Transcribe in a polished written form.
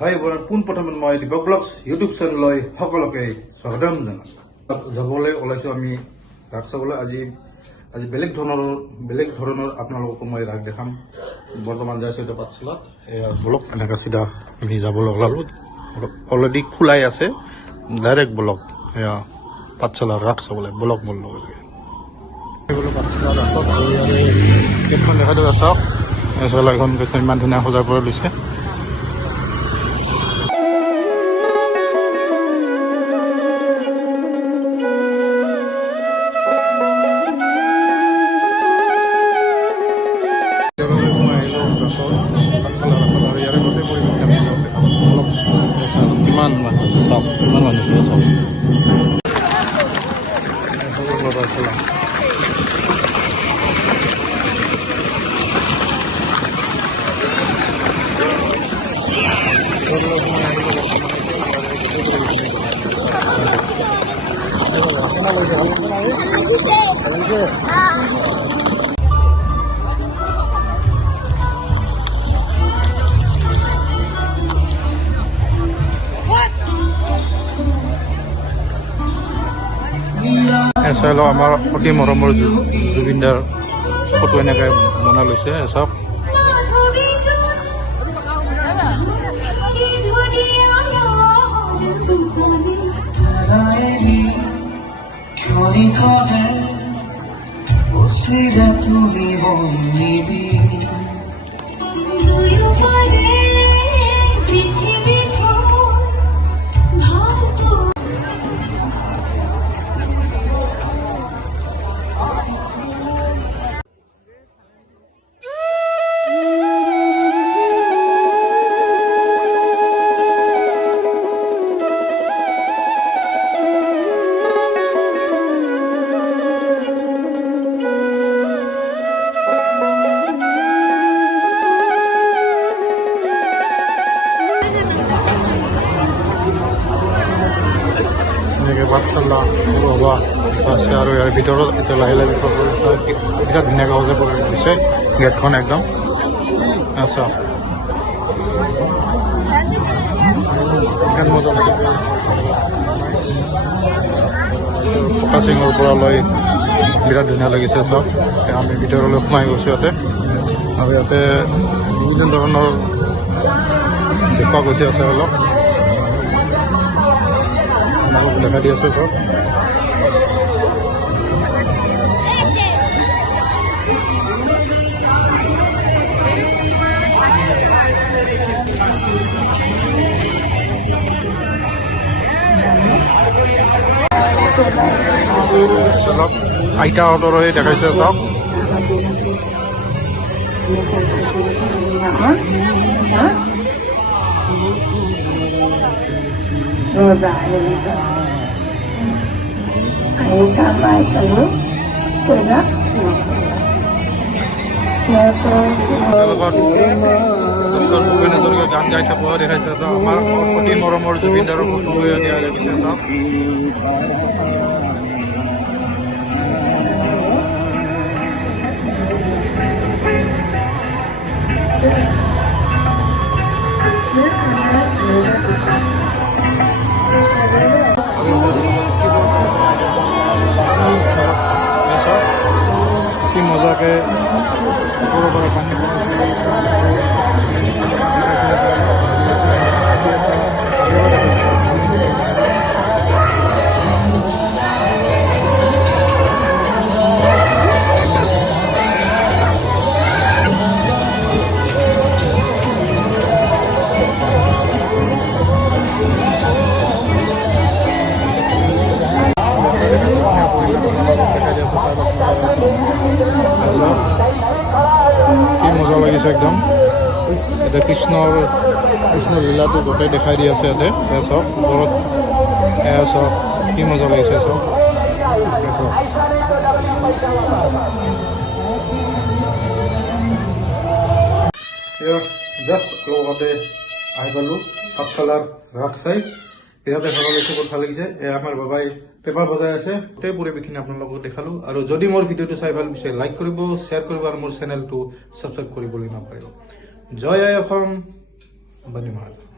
হয় পোনপ্ৰথমে মই দীপক ব্লগছ ইউটিউব চেনেললৈ সকলোকে স্বাগতম জনাওঁ। যাবলৈ ওলাইছোঁ আমি ৰাস চাবলৈ। আজি বেলেগ ধৰণৰ আপোনালোককো মই ৰাস দেখাম। বৰ্তমান যাই আছোঁ এতিয়া পাঠশালাত। এয়া ব্লগ এনেকৈ চিধা আমি যাবলৈ ওলালোঁ। অলৰেডি খোলাই আছে, ডাইৰেক্ট ব্লগ এয়া পাঠশালাৰ ৰাস চাবলৈ ব্লগ মোৰ লগে লগে পাঠশালাৰ ৰাসত। আৰু ইয়াৰে গেটখন দেখা দিয়া চাওক, এখন গেটখন ইমান ধুনীয়া সজাই পৰাই লৈছে। কিমান মানুহ চাওক, কিমান মানুহ চাওক। চাই লওক, আমাৰ অতি মৰমৰ জুবিনদাৰ ফটো এনেকৈ বনাই লৈছে। চাওক পাঠশালা হবা আছে। আৰু ইয়াৰ ভিতৰত এতিয়া লাহে লাহে বিৰাট ধুনীয়াকৈ সজাই পৰাই দিছে গেটখন একদম। আচ্ছা, পকা চিঙৰ পৰা লৈ বিৰাট ধুনীয়া লাগিছে চব। আমি ভিতৰলৈ সোমাই গৈছোঁ ইয়াতে। আৰু ইয়াতে বিভিন্ন ধৰণৰ দেখুওৱা গৈছে আছে অলপ দেখা দি আছে চব। অলপ আইতাহঁতৰ দেখাইছে চব। ভূপেন হাজৰিকা গান গাই থকা দেখাইছে। আমাৰ অতি মৰমৰ জুবিনদাৰৰ ফটো দিয়া দেখিছে চব। কি মজাকে কি মজা লাগিছে একদম। এতিয়া কৃষ্ণ লীলাটো গোটেই দেখাই দি আছে ইয়াতে। চব ওপৰত এয়া চব কি মজা লাগিছে চব। জাষ্ট লগতে আহি পালোঁ পাঠশালাৰ ৰাস চাই। বিৰাট দেখা পাইছে, বহুত ভাল লাগিছে। আমাৰ বাবাই পেপাৰ বজাই আছে। গোটেই পৰিৱেশখিনি আপোনালোকক দেখালোঁ। আৰু যদি মোৰ ভিডিঅ'টো চাই ভাল পিছে লাইক কৰিব, শ্বেয়াৰ কৰিব আৰু মোৰ চেনেলটো ছাবস্ক্ৰাইব কৰিবলৈ নাপাহৰিব। জয় আই অসম, বন্দে মাতৰম।